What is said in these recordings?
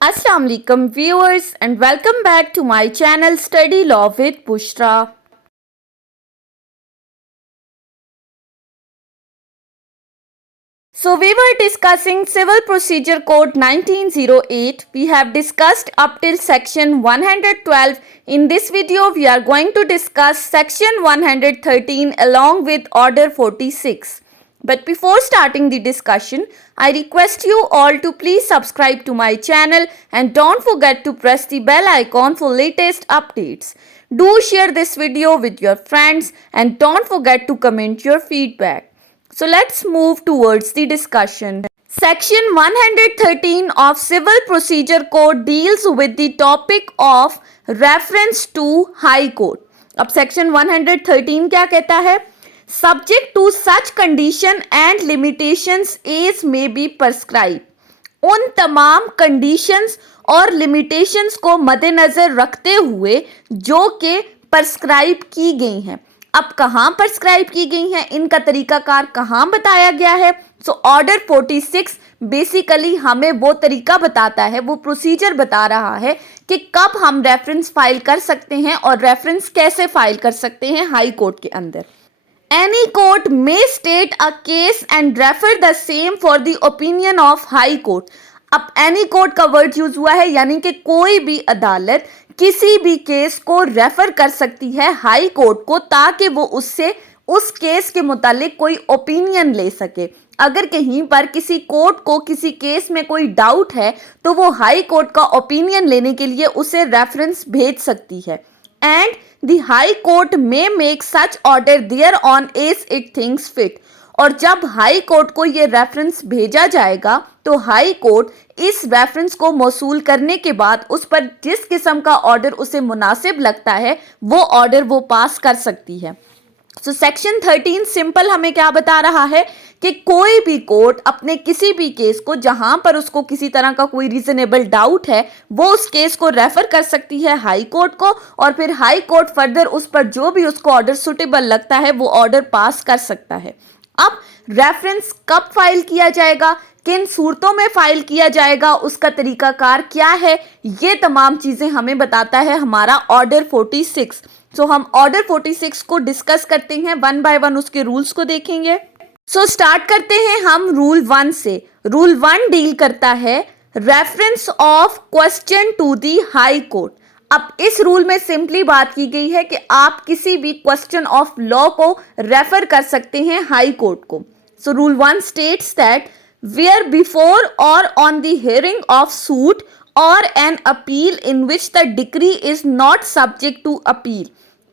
Assalamu alaikum viewers and welcome back to my channel Study Law with Bushra. So we were discussing Civil Procedure Code 1908. We have discussed up till section 112. In this video we are going to discuss section 113 along with order 46. But before starting the discussion, I request you all to please subscribe to my channel and don't forget to press the bell icon for latest updates. Do share this video with your friends and don't forget to comment your feedback. So let's move towards the discussion. Section 113 of Civil Procedure Code deals with the topic of reference to High Court. अब section 113 क्या कहता है? Subject to such condition and limitations as may be prescribed. उन तमाम conditions और limitations को मद्देनजर रखते हुए जो कि prescribe की गई हैं. अब कहाँ prescribe की गई हैं, इनका तरीकाकार कहाँ बताया गया है? सो ऑर्डर 46 बेसिकली हमें वो तरीका बताता है, वो प्रोसीजर बता रहा है कि कब हम रेफरेंस फाइल कर सकते हैं और रेफरेंस कैसे फाइल कर सकते हैं हाई कोर्ट के अंदर. Any court may state a case and refer the same for the opinion of high court. अब any court का वर्ड यूज हुआ है, यानी कि कोई भी अदालत किसी भी केस को रेफर कर सकती है हाई कोर्ट को ताकि वो उससे उस केस के मुतालिक कोई ओपिनियन ले सके. अगर कहीं पर किसी कोर्ट को किसी केस में कोई डाउट है तो वो हाई कोर्ट का ओपिनियन लेने के लिए उसे रेफरेंस भेज सकती है. And the High Court may make such order thereon as it thinks fit. और जब हाई कोर्ट को ये रेफरेंस भेजा जाएगा तो हाई कोर्ट इस रेफरेंस को मौसूल करने के बाद उस पर जिस किस्म का ऑर्डर उसे मुनासिब लगता है वो ऑर्डर वो पास कर सकती है. सो सेक्शन 13 सिंपल हमें क्या बता रहा है कि कोई भी कोर्ट अपने किसी भी केस को जहां पर उसको किसी तरह का कोई रीजनेबल डाउट है वो उस केस को रेफर कर सकती है हाई कोर्ट को और फिर हाई कोर्ट फर्दर उस पर जो भी उसको ऑर्डर सुटेबल लगता है वो ऑर्डर पास कर सकता है. अब रेफरेंस कब फाइल किया जाएगा, किन सूरतों में फाइल किया जाएगा, उसका तरीकाकार क्या है, ये तमाम चीजें हमें बताता है हमारा ऑर्डर 46. सो हम ऑर्डर 46 को डिस्कस करते हैं, वन बाय वन उसके रूल्स को देखेंगे. सो स्टार्ट करते हैं हम रूल 1 से. रूल 1 डील करता है reference of question to the high court. अब इस रूल में सिंपली बात की गई है कि आप किसी भी क्वेश्चन ऑफ लॉ को रेफर कर सकते हैं हाई कोर्ट को. So rule 1 states that where before or on the hearing of suit or an appeal in which the decree is not subject to appeal.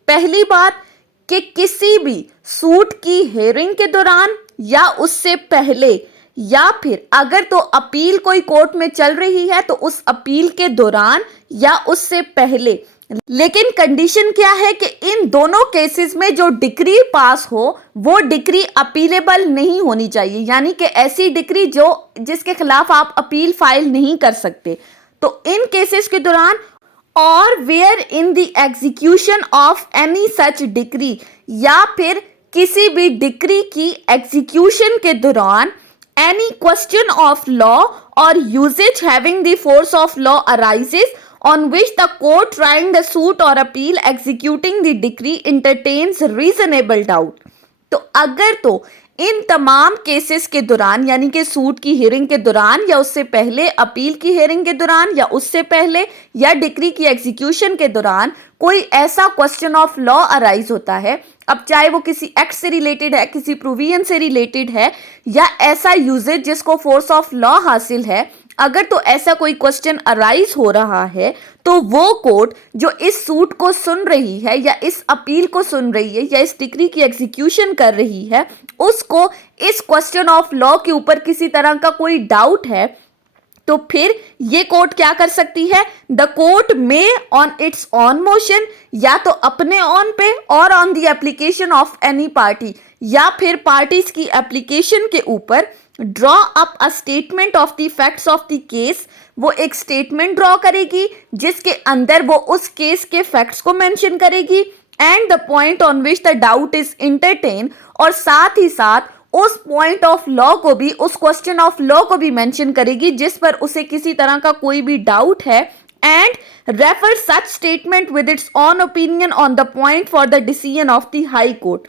पहली बात कि किसी भी सूट की हेयरिंग के दौरान या उससे पहले या फिर अगर तो अपील कोई कोर्ट में चल रही है तो उस अपील के दौरान या उससे पहले. लेकिन कंडीशन क्या है कि इन दोनों केसेस में जो डिक्री पास हो वो डिक्री अपीलेबल नहीं होनी चाहिए, यानी कि ऐसी डिक्री जिसके खिलाफ आप अपील फाइल नहीं कर सकते. तो इन केसेस के दौरान और where in the execution of any such decree या फिर किसी भी डिक्री की एग्जीक्यूशन के दौरान एनी क्वेश्चन ऑफ लॉ और usages having the force of law arises on which the court trying the suit or appeal executing the decree entertains reasonable doubt. तो अगर तो इन तमाम केसेस के दौरान यानी कि सूट की हियरिंग के दौरान या उससे पहले, अपील की हियरिंग के दौरान या उससे पहले या डिक्री की एग्जीक्यूशन के दौरान कोई ऐसा क्वेश्चन ऑफ लॉ अराइज होता है, अब चाहे वो किसी एक्ट से रिलेटेड है, किसी प्रोविजन से रिलेटेड है या ऐसा यूजेज जिसको फोर्स ऑफ लॉ हासिल है, अगर तो ऐसा कोई क्वेश्चन अराइज हो रहा है तो वो कोर्ट जो इस सूट को सुन रही है या इस अपील को सुन रही है या इस डिक्री की एग्जीक्यूशन कर रही है उसको इस क्वेश्चन ऑफ लॉ के ऊपर किसी तरह का कोई डाउट है तो फिर ये कोर्ट क्या कर सकती है, द कोर्ट में ऑन इट्स ऑन मोशन या तो अपने ऑन पे और on the application of any party या फिर पार्टीज की एप्लीकेशन के ऊपर draw up a statement of the facts of the case. वो एक स्टेटमेंट ड्रॉ करेगी जिसके अंदर वो उस केस के फैक्ट्स को मेंशन करेगी and the point on which the doubt is entertain और साथ ही साथ उस पॉइंट ऑफ लॉ को भी, उस क्वेश्चन ऑफ लॉ को भी मेंशन करेगी जिस पर उसे किसी तरह का कोई भी डाउट है, and refer such statement with its on opinion on the point for the decision of the high court.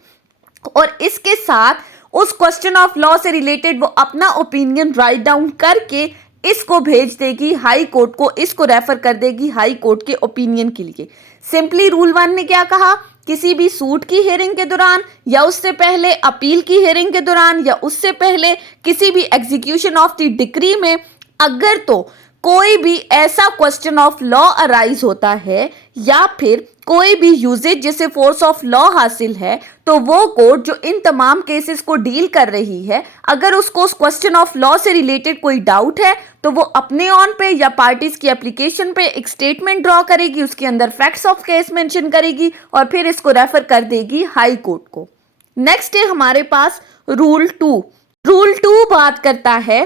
और इसके साथ उस क्वेश्चन ऑफ लॉ से रिलेटेड वो अपना ओपिनियन राइट डाउन करके इसको भेज देगी हाई कोर्ट को, इसको रेफर कर देगी हाई कोर्ट के ओपिनियन के लिए। सिंपली रूल 1 ने क्या कहा, किसी भी सूट की हियरिंग के दौरान या उससे पहले अपील की हियरिंग के दौरान या उससे पहले किसी भी एग्जीक्यूशन ऑफ द डिक्री में अगर तो कोई भी ऐसा क्वेश्चन ऑफ लॉ अराइज होता है या फिर कोई भी यूजेज जिसे फोर्स ऑफ लॉ हासिल है, तो वो कोर्ट जो इन तमाम केसेस को डील कर रही है, अगर उसको उस क्वेश्चन ऑफ लॉ से रिलेटेड कोई डाउट है तो वो अपने ऑन पे या पार्टीज की एप्लीकेशन पे एक स्टेटमेंट ड्रॉ करेगी, उसके अंदर फैक्ट्स ऑफ केस मेंशन करेगी और फिर इसको रेफर कर देगी हाई कोर्ट को। नेक्स्ट है हमारे पास रूल 2। रूल 2 बात करता है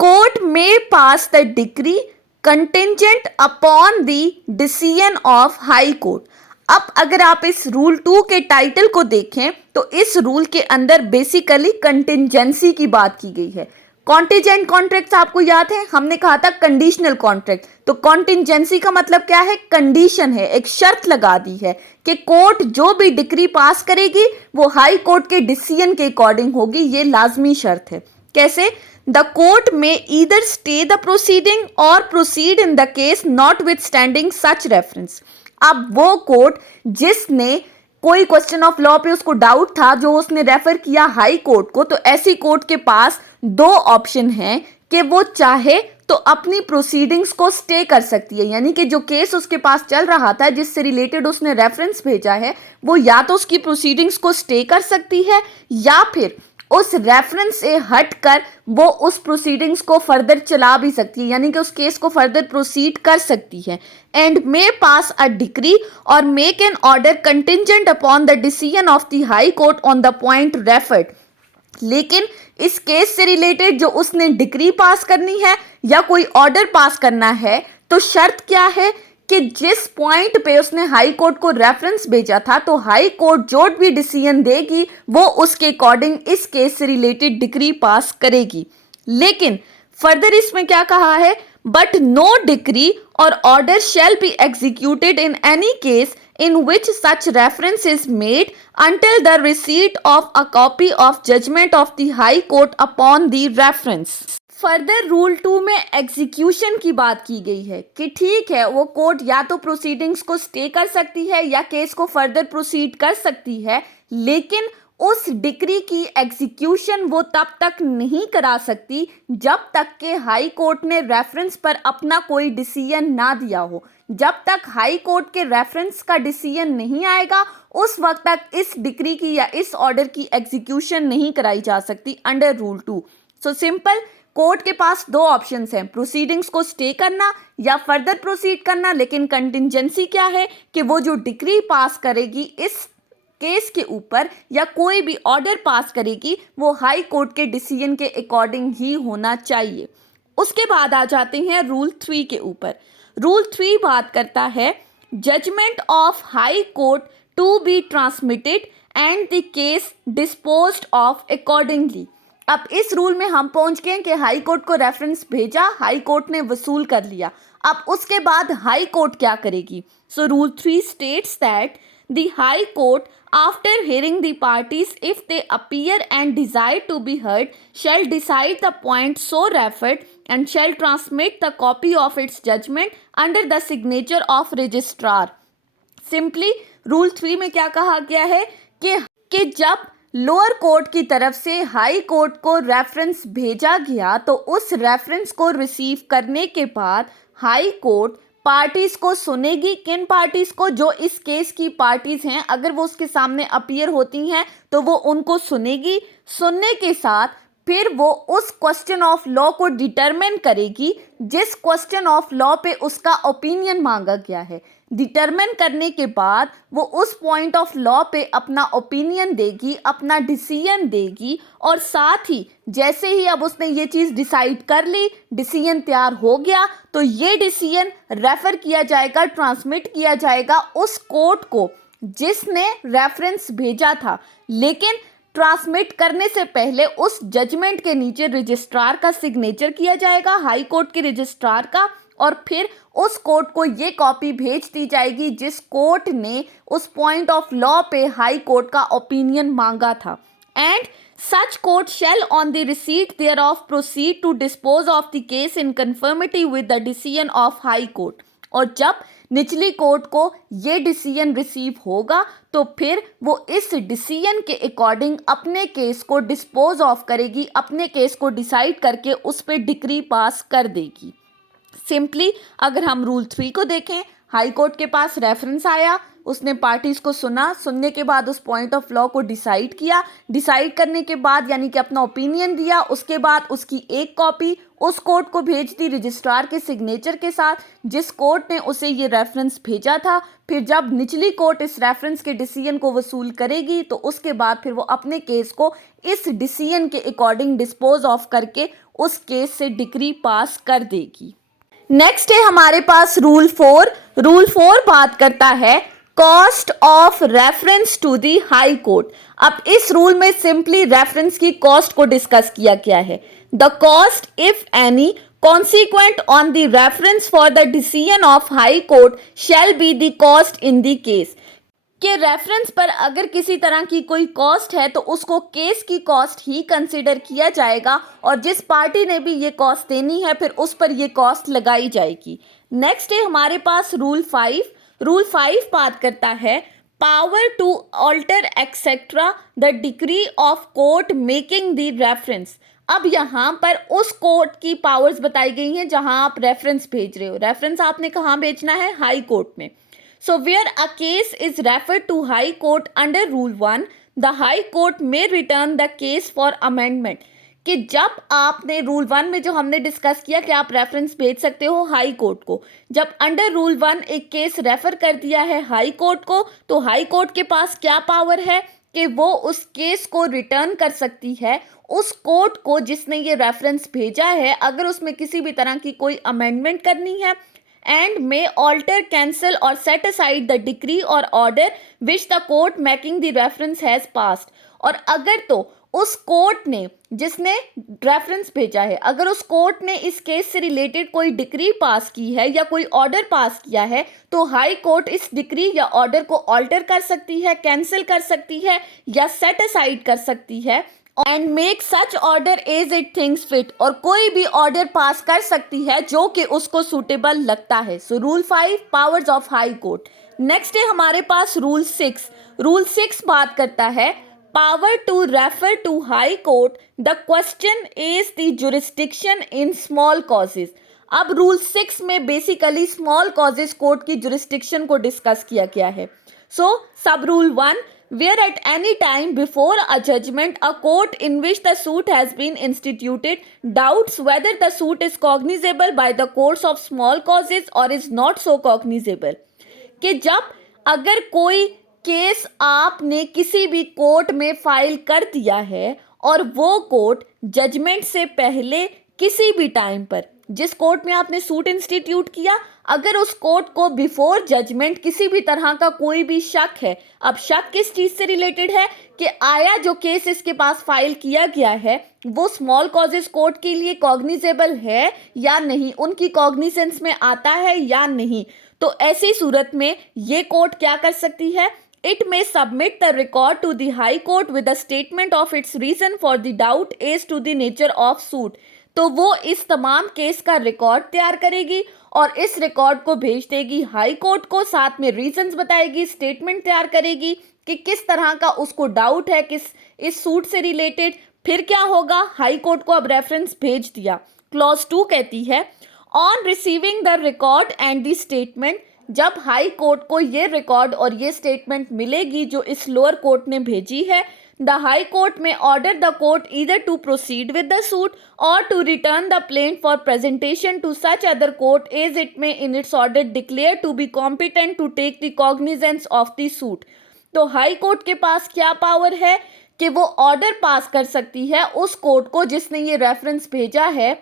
court may pass the decree contingent upon the decision of high court. अब अगर आप इस रूल 2 के टाइटल को देखें तो इस रूल के अंदर बेसिकली कंटिंजेंसी की बात की गई है। कॉन्टिजेंट कॉन्ट्रैक्ट्स आपको याद है, हमने कहा था कंडीशनल कॉन्ट्रैक्ट, तो कॉन्टिंजेंसी का मतलब क्या है, कंडीशन है, एक शर्त लगा दी है कि कोर्ट जो भी डिक्री पास करेगी वो हाई कोर्ट के डिसीजन के अकॉर्डिंग होगी, ये लाजमी शर्त है। कैसे, द कोर्ट में ईदर स्टे द प्रोसीडिंग और proceed in the case not with standing such reference. अब वो कोर्ट जिसने कोई क्वेश्चन ऑफ लॉ पे उसको डाउट था, जो उसने रेफर किया हाई कोर्ट को, तो ऐसी कोर्ट के पास दो ऑप्शन हैं कि वो चाहे तो अपनी प्रोसीडिंग्स को स्टे कर सकती है, यानी कि जो केस उसके पास चल रहा था जिससे रिलेटेड उसने रेफरेंस भेजा है, वो या तो उसकी प्रोसीडिंग्स को स्टे कर सकती है या फिर उस रेफरेंस से हटकर वो उस प्रोसीडिंग्स को फर्दर चला भी सकती है, यानी कि उस केस को फर्दर प्रोसीड कर सकती है। And may pass a decree or make an order contingent upon the decision of the high court on the point referred. लेकिन इस केस से रिलेटेड जो उसने डिक्री पास करनी है या कोई ऑर्डर पास करना है, तो शर्त क्या है कि जिस पॉइंट पे उसने हाई कोर्ट को रेफरेंस भेजा था, तो हाई कोर्ट जो भी डिसीजन देगी वो उसके अकॉर्डिंग इस केस से रिलेटेड डिक्री पास करेगी। लेकिन फर्दर इसमें क्या कहा है, बट नो डिक्री और order shall be executed in any case in which such reference is made until the receipt of a copy of judgment of the High Court upon the reference। Further rule 2 में execution की बात की गई है कि ठीक है, वो कोर्ट या तो प्रोसीडिंग्स को स्टे कर सकती है या केस को फर्दर प्रोसीड कर सकती है, लेकिन उस डिक्री की एग्जीक्यूशन वो तब तक नहीं करा सकती जब तक कि हाई कोर्ट ने रेफरेंस पर अपना कोई डिसीजन ना दिया हो। जब तक हाई कोर्ट के रेफरेंस का डिसीजन नहीं आएगा उस वक्त तक इस डिक्री की या इस ऑर्डर की एग्जीक्यूशन नहीं कराई जा सकती under rule 2। So simple, court के पास दो ऑप्शंस हैं, प्रोसीडिंग्स को स्टे करना या फर्दर प्रोसीड करना। लेकिन कंटिंजेंसी क्या है कि वो जो डिक्री पास करेगी इस केस के ऊपर या कोई भी ऑर्डर पास करेगी वो हाई कोर्ट के डिसीजन के अकॉर्डिंग ही होना चाहिए। उसके बाद आ जाते हैं रूल 3 के ऊपर। रूल 3 बात करता है judgment of high court to be transmitted and the case disposed of accordingly. अब इस रूल में हम पहुंच गए कि हाई कोर्ट को रेफरेंस भेजा, हाई कोर्ट ने वसूल कर लिया। अब उसके बाद हाई कोर्ट क्या करेगी? So rule 3 states that the high court after hearing the parties if they appear and desire to be heard shall decide the point so referred and shall transmit the copy of its judgment under the signature of registrar। Simply rule 3 में क्या कहा गया है कि जब lower court की तरफ से हाई कोर्ट को रेफरेंस भेजा गया तो उस रेफरेंस को रिसीव करने के बाद हाई कोर्ट पार्टीज को सुनेगी। किन पार्टीज को? जो इस केस की पार्टीज हैं, अगर वो उसके सामने अपीयर होती हैं तो वो उनको सुनेगी। सुनने के साथ फिर वो उस क्वेश्चन ऑफ लॉ को डिटरमिन करेगी जिस क्वेश्चन ऑफ लॉ पे उसका ओपिनियन मांगा गया है। डिटरमिन करने के बाद वो उस पॉइंट ऑफ लॉ पे अपना ओपिनियन देगी, अपना डिसीजन देगी, और साथ ही जैसे ही अब उसने ये चीज़ डिसाइड कर ली, डिसीजन तैयार हो गया, तो ये डिसीजन रेफर किया जाएगा, ट्रांसमिट किया जाएगा उस कोर्ट को जिसने रेफरेंस भेजा था। लेकिन ट्रांसमिट करने से पहले उस जजमेंट के नीचे रजिस्ट्रार का सिग्नेचर किया जाएगा, हाई कोर्ट के रजिस्ट्रार का, और फिर उस कोर्ट को ये कॉपी भेज दी जाएगी जिस कोर्ट ने उस पॉइंट ऑफ लॉ पे हाई कोर्ट का ओपिनियन मांगा था। And such court shall on the receipt thereof proceed to dispose of the case in conformity with the decision of high court. और जब निचली कोर्ट को ये डिसीजन रिसीव होगा तो फिर वो इस डिसीजन के अकॉर्डिंग अपने केस को डिस्पोज ऑफ करेगी, अपने केस को डिसाइड करके उस पर डिक्री पास कर देगी। सिंपली अगर हम रूल 3 को देखें, हाई कोर्ट के पास रेफरेंस आया, उसने पार्टीज को सुना, सुनने के बाद उस पॉइंट ऑफ लॉ को डिसाइड किया, डिसाइड करने के बाद यानी कि अपना ओपिनियन दिया, उसके बाद उसकी एक कॉपी उस कोर्ट को भेज दी रजिस्ट्रार के सिग्नेचर के साथ जिस कोर्ट ने उसे ये रेफरेंस भेजा था। फिर जब निचली कोर्ट इस रेफरेंस के डिसीजन को वसूल करेगी तो उसके बाद फिर वो अपने केस को इस डिसीजन के अकॉर्डिंग डिस्पोज ऑफ करके उस केस से डिक्री पास कर देगी। नेक्स्ट है हमारे पास रूल 4। रूल 4 बात करता है cost of reference to the high court. अब इस रूल में सिंपली रेफरेंस की कॉस्ट को डिस्कस किया गया है। The cost if any consequent on the reference for the decision of high court shall be the cost in the case। कि reference पर अगर किसी तरह की कोई कॉस्ट है तो उसको केस की कॉस्ट ही कंसिडर किया जाएगा और जिस पार्टी ने भी ये कॉस्ट देनी है फिर उस पर ये कॉस्ट लगाई जाएगी। नेक्स्ट है हमारे पास रूल 5। रूल 5 बात करता है power to alter etcetera the decree of court making the reference. अब यहाँ पर उस कोर्ट की पावर्स बताई गई हैं जहां आप रेफरेंस भेज रहे हो। रेफरेंस आपने कहाँ भेजना है? हाई कोर्ट में। So where a case is referred to High Court under Rule 1, the High Court may return the case for amendment। कि जब आपने रूल 1 में जो हमने डिस्कस किया कि आप रेफरेंस भेज सकते हो हाई कोर्ट को, जब अंडर रूल 1 एक केस रेफर कर दिया है हाई कोर्ट को तो हाई कोर्ट के पास क्या पावर है कि वो उस केस को रिटर्न कर सकती है उस कोर्ट को जिसने ये रेफरेंस भेजा है, अगर उसमें किसी भी तरह की कोई अमेंडमेंट करनी है, and may alter, cancel or set aside the decree or order which the court making the reference has passed। और अगर तो उस कोर्ट ने जिसने रेफरेंस भेजा है अगर उस कोर्ट ने इस केस से रिलेटेड कोई डिक्री पास की है या कोई ऑर्डर पास किया है तो हाई कोर्ट इस डिक्री या ऑर्डर को ऑल्टर कर सकती है, कैंसिल कर सकती है या सेट असाइड कर सकती है and make such order as it things fit. और कोई भी ऑर्डर पास कर सकती है जो कि उसको सूटेबल लगता है। So rule 5 powers of high court. Next है हमारे पास रूल 6। रूल 6 बात करता है power to refer to high court the question is the jurisdiction in small causes. अब रूल 6 में बेसिकली स्मॉल कॉजेज कोर्ट की जुरिस्डिक्शन को डिस्कस किया गया है। So sub rule 1 where at any time before a judgment a court in which the suit has been instituted doubts whether the suit is cognizable by the courts of small causes or is not so cognizable। कि जब अगर कोई case आपने किसी भी court में file कर दिया है और वो कोर्ट जजमेंट से पहले किसी भी टाइम पर जिस कोर्ट में आपने सूट इंस्टीट्यूट किया अगर उस कोर्ट को बिफोर जजमेंट किसी भी तरह का कोई भी शक है, अब शक किस चीज से रिलेटेड है कि आया जो केस इसके पास फाइल किया गया है वो स्मॉल कॉजेस कोर्ट के लिए कॉग्निजेबल है या नहीं, उनकी कॉग्निजेंस में आता है या नहीं, तो ऐसी सूरत में ये कोर्ट क्या कर सकती है? It may submit the record to the High Court with a statement of its reason for the doubt as to the nature of suit। तो वो इस तमाम केस का रिकॉर्ड तैयार करेगी और इस रिकॉर्ड को भेज देगी हाई कोर्ट को, साथ में रीजंस बताएगी, स्टेटमेंट तैयार करेगी कि किस तरह का उसको डाउट है किस इस सूट से रिलेटेड। फिर क्या होगा? हाई कोर्ट को अब रेफरेंस भेज दिया। क्लॉज 2 कहती है on receiving the record and the statement, जब हाई कोर्ट को ये रिकॉर्ड और ये स्टेटमेंट मिलेगी जो इस लोअर कोर्ट ने भेजी है, the high court may order the court either to proceed with the suit or to return the plaint for presentation to such other court as it may in its order declare to be competent to take the cognizance of the suit. तो high court के पास क्या power है कि वो order pass कर सकती है उस कोर्ट को जिसने ये रेफरेंस भेजा है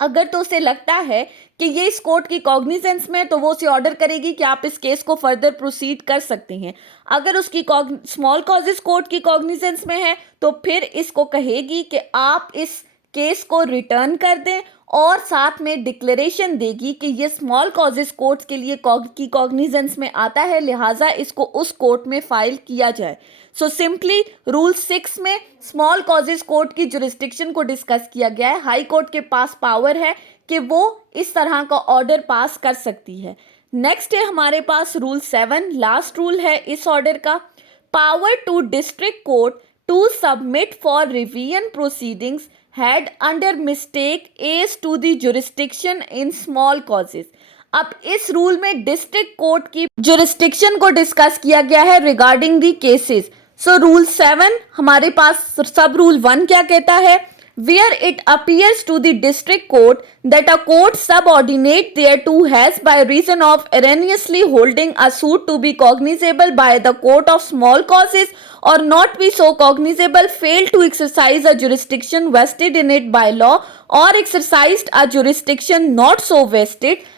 अगर तो उसे लगता है कि ये इस कोर्ट की कॉग्निजेंस में, तो वो उसे ऑर्डर करेगी कि आप इस केस को फर्दर प्रोसीड कर सकते हैं। अगर उसकी स्मॉल कॉजेस कोर्ट की कॉग्निजेंस में है तो फिर इसको कहेगी कि आप इस केस को रिटर्न कर दें और साथ में डिक्लेरेशन देगी कि ये स्मॉल कॉजेस कोर्ट के लिए की कॉग्निजेंस में आता है, लिहाजा इसको उस कोर्ट में फाइल किया जाए। सो सिंपली रूल 6 में स्मॉल कॉजेस कोर्ट की जुरिस्डिक्शन को डिस्कस किया गया है। हाई कोर्ट के पास पावर है कि वो इस तरह का ऑर्डर पास कर सकती है। नेक्स्ट है हमारे पास रूल 7, लास्ट रूल है इस ऑर्डर का। Power to district court to submit for revision proceedings had under mistake as to the jurisdiction in small causes। अब इस रूल में डिस्ट्रिक्ट कोर्ट की जुरिस्डिक्शन को डिस्कस किया गया है regarding the cases. So rule 7 हमारे पास सब रूल 1 क्या कहता है, where it appears to the district court that a court subordinate thereto has by reason of erroneously holding a suit to be cognizable by the court of small causes or not be so cognizable failed to exercise a jurisdiction vested in it by law or exercised a jurisdiction not so vested।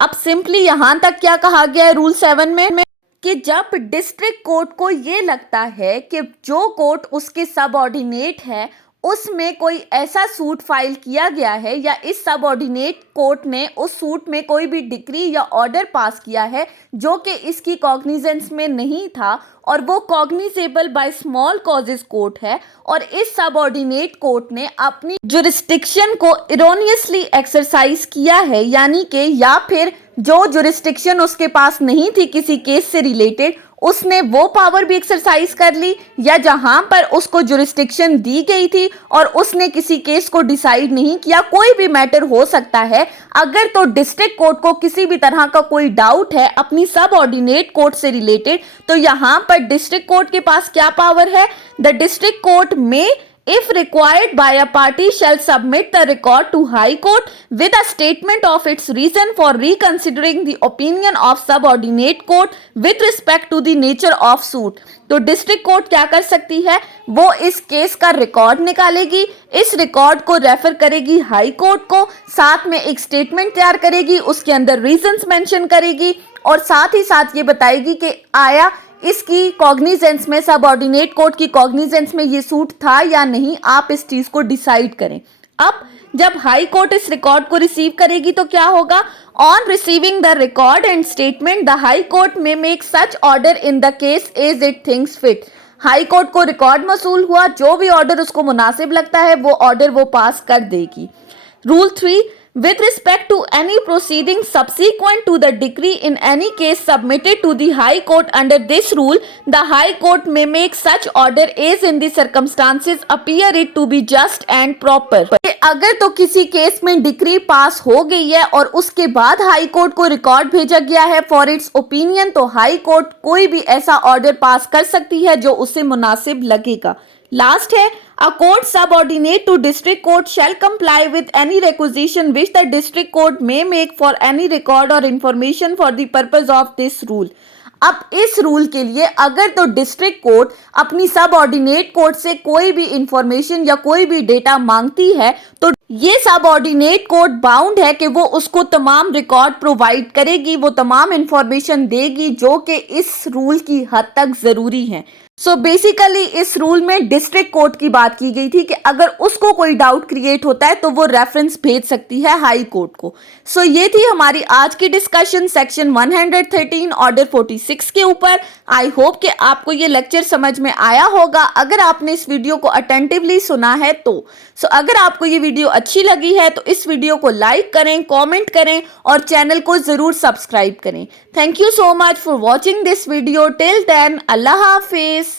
अब simply यहां तक क्या कहा गया है rule 7 में कि जब डिस्ट्रिक्ट कोर्ट को ये लगता है कि जो कोर्ट उसके सबऑर्डिनेट है उसमें कोई ऐसा सूट फाइल किया गया है या इस सबऑर्डिनेट कोर्ट ने उस सूट में कोई भी डिक्री या ऑर्डर पास किया है जो कि इसकी कॉग्निजेंस में नहीं था और वो cognizable by small causes court है और इस सबऑर्डिनेट कोर्ट ने अपनी जुरिस्डिक्शन को इरोनियसली एक्सरसाइज किया है, यानी कि या फिर जो जुरिस्डिक्शन उसके पास नहीं थी किसी केस से रिलेटेड उसने वो पावर भी एक्सरसाइज कर ली, या जहां पर उसको जुरिस्डिक्शन दी गई थी और उसने किसी केस को डिसाइड नहीं किया, कोई भी मैटर हो सकता है। अगर तो डिस्ट्रिक्ट कोर्ट को किसी भी तरह का कोई डाउट है अपनी सबऑर्डिनेट कोर्ट से रिलेटेड, तो यहां पर डिस्ट्रिक्ट कोर्ट के पास क्या पावर है, द डिस्ट्रिक्ट कोर्ट में if required by a party shall submit the record to high court with a statement of its reason for reconsidering the opinion of subordinate court with respect to the nature of suit। तो district court क्या कर सकती है, वो इस case का record निकालेगी, इस रिकॉर्ड को रेफर करेगी हाई कोर्ट को, साथ में एक स्टेटमेंट तैयार करेगी, उसके अंदर रीजंस मेंशन करेगी और साथ ही साथ ये बताएगी कि आया इसकी कॉग्निजेंस में, सबऑर्डिनेट कोर्ट की कॉग्निजेंस में ये सूट था या नहीं, आप इस चीज को डिसाइड करें। अब जब हाई कोर्ट इस रिकॉर्ड को रिसीव करेगी तो क्या होगा, on receiving the record and statement the high court may make such order in the case as it thinks fit. High court को रिकॉर्ड मसूल हुआ, जो भी ऑर्डर उसको मुनासिब लगता है वो ऑर्डर वो पास कर देगी। Rule 3, with respect to any proceeding subsequent to the decree in any case submitted to the high court under this rule, the high court may make such order as in the circumstances appear it to be just and proper। अगर तो किसी case में decree pass हो गई है और उसके बाद हाई कोर्ट को रिकॉर्ड भेजा गया है फॉर इट्स ओपिनियन, तो हाई कोर्ट कोई भी ऐसा ऑर्डर पास कर सकती है जो उसे मुनासिब लगेगा। लास्ट है, a court subordinate to district court shall comply with any requisition which the district court may make for any record or information for the purpose of this rule। अब इस रूल के लिए अगर तो डिस्ट्रिक्ट कोर्ट अपनी subordinate court से कोई भी इंफॉर्मेशन या कोई भी डेटा मांगती है तो ये सबऑर्डिनेट कोर्ट बाउंड है कि वो उसको तमाम रिकॉर्ड प्रोवाइड करेगी, वो तमाम इंफॉर्मेशन देगी जो कि इस रूल की हद तक जरूरी है। सो बेसिकली इस रूल में डिस्ट्रिक्ट कोर्ट की बात की गई थी कि अगर उसको कोई डाउट क्रिएट होता है तो वो रेफरेंस भेज सकती है हाई कोर्ट को। सो ये थी हमारी आज की डिस्कशन सेक्शन 113 ऑर्डर 46 के ऊपर। आई होप कि आपको ये लेक्चर समझ में आया होगा अगर आपने इस वीडियो को अटेंटिवली सुना है तो। सो अगर आपको ये वीडियो अच्छी लगी है तो इस वीडियो को लाइक करें, कॉमेंट करें और चैनल को जरूर सब्सक्राइब करें। Thank you so much for watching this video. Till then, अल्लाह हाफिज।